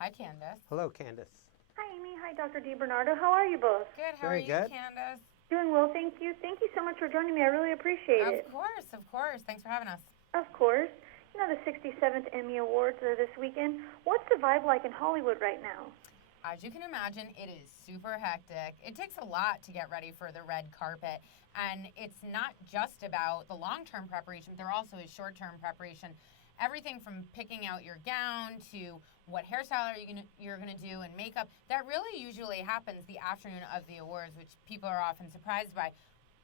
Hi, Candace. Hello, Candace. Hi, Amy. Hi, Dr. DiBernardo. How are you both? Good. How are Very you, good. Candace? Doing well, thank you. Thank you so much for joining me. I really appreciate Of it. course, of course. Thanks for having us. Of course. You know, the 67th Emmy Awards are this weekend. What's the vibe like in Hollywood right now? As you can imagine, it is super hectic. It takes a lot to get ready for the red carpet. And it's not just about the long-term preparation, there also is short-term preparation. Everything from picking out your gown to what hairstyle you're gonna do and makeup. That really usually happens the afternoon of the awards, which people are often surprised by.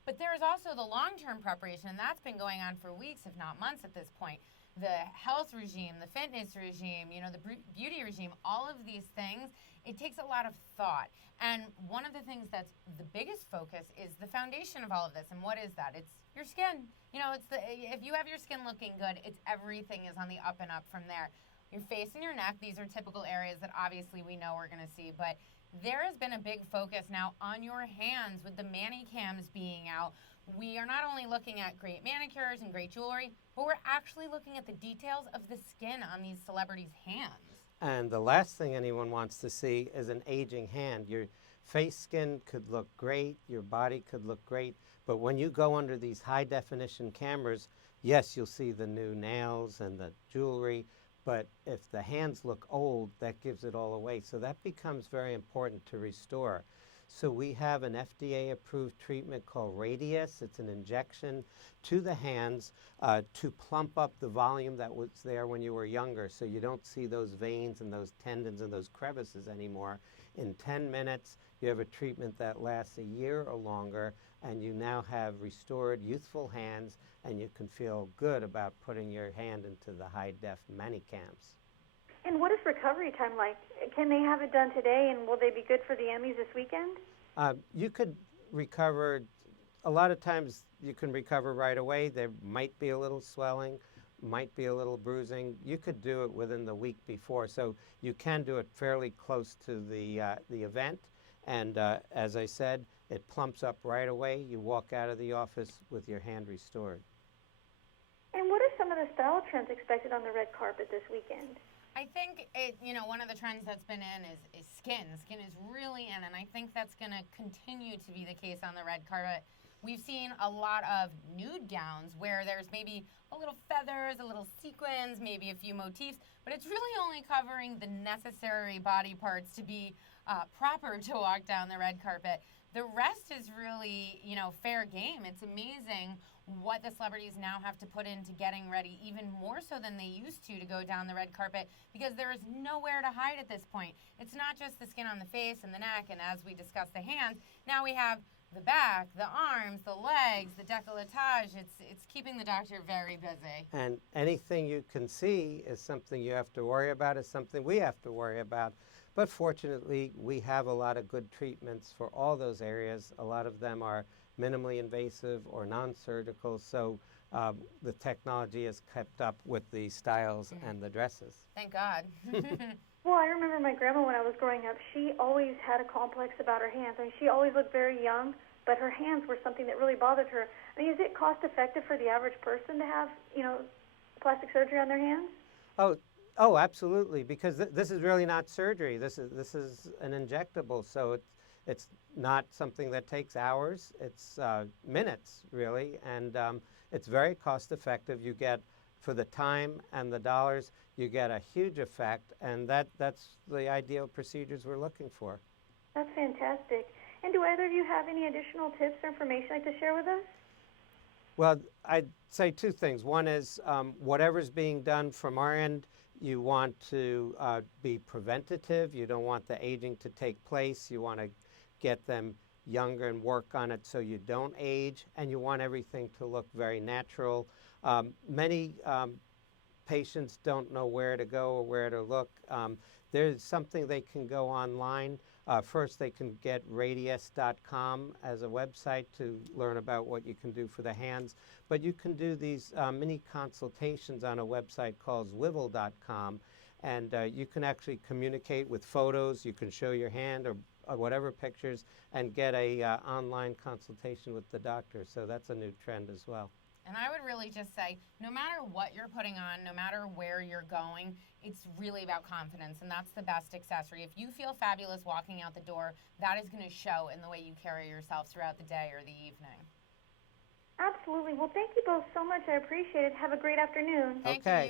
But there is also the long-term preparation, and that's been going on for weeks, if not months at this point. The health regime, the fitness regime, the beauty regime, all of these things, it takes a lot of thought. And one of the things that's the biggest focus is the foundation of all of this. And what is that? It's your skin. If you have your skin looking good, it's everything is on the up and up from there. Your face and your neck, these are typical areas that obviously we know we're going to see, but there has been a big focus now on your hands with the manicams being out. We are not only looking at great manicures and great jewelry, but we're actually looking at the details of the skin on these celebrities' hands. And the last thing anyone wants to see is an aging hand. Your face skin could look great, your body could look great, but when you go under these high definition cameras, yes, you'll see the new nails and the jewelry, but if the hands look old, that gives it all away. So that becomes very important to restore. So we have an FDA-approved treatment called Radiesse. It's an injection to the hands to plump up the volume that was there when you were younger, so you don't see those veins and those tendons and those crevices anymore. In 10 minutes, you have a treatment that lasts a year or longer, and you now have restored youthful hands, and you can feel good about putting your hand into the high-def manicams. And what is recovery time like? Can they have it done today, and will they be good for the Emmys this weekend? You could recover. A lot of times you can recover right away. There might be a little swelling, might be a little bruising. You could do it within the week before, so you can do it fairly close to the event. And as I said, it plumps up right away. You walk out of the office with your hand restored. And what are some of the style trends expected on the red carpet this weekend? I think one of the trends that's been in is skin. Skin is really in, and I think that's going to continue to be the case on the red carpet. We've seen a lot of nude gowns where there's maybe a little feathers, a little sequins, maybe a few motifs, but it's really only covering the necessary body parts to be proper to walk down the red carpet. The rest is really, fair game. It's amazing what the celebrities now have to put into getting ready, even more so than they used to go down the red carpet, because there is nowhere to hide at this point. It's not just the skin on the face and the neck, and as we discussed, the hands. Now we have the back, the arms, the legs, the décolletage. It's keeping the doctor very busy. And anything you can see is something you have to worry about, is something we have to worry about. But fortunately, we have a lot of good treatments for all those areas. A lot of them are minimally invasive or non-surgical, so the technology has kept up with the styles and the dresses. Thank God. Well, I remember my grandma when I was growing up, she always had a complex about her hands. I mean, she always looked very young, but her hands were something that really bothered her. I mean, is it cost effective for the average person to have, plastic surgery on their hands? Oh, absolutely, because this is really not surgery. This is an injectable, so it's not something that takes hours. It's minutes, really, and it's very cost effective. You get, for the time and the dollars, you get a huge effect, and that's the ideal procedures we're looking for. That's fantastic. And do either of you have any additional tips or information you'd like to share with us? Well, I'd say two things. One is whatever's being done from our end, you want to be preventative. You don't want the aging to take place. You want to get them younger and work on it so you don't age, and you want everything to look very natural. Many patients don't know where to go or where to look. There's something they can go online. First, they can get radiesse.com as a website to learn about what you can do for the hands. But you can do these mini consultations on a website called swivel.com. And you can actually communicate with photos. You can show your hand or whatever pictures and get a online consultation with the doctor. So that's a new trend as well. And I would really just say, no matter what you're putting on, no matter where you're going, it's really about confidence, and that's the best accessory. If you feel fabulous walking out the door, that is going to show in the way you carry yourself throughout the day or the evening. Absolutely. Well, thank you both so much. I appreciate it. Have a great afternoon. Thank Okay. you.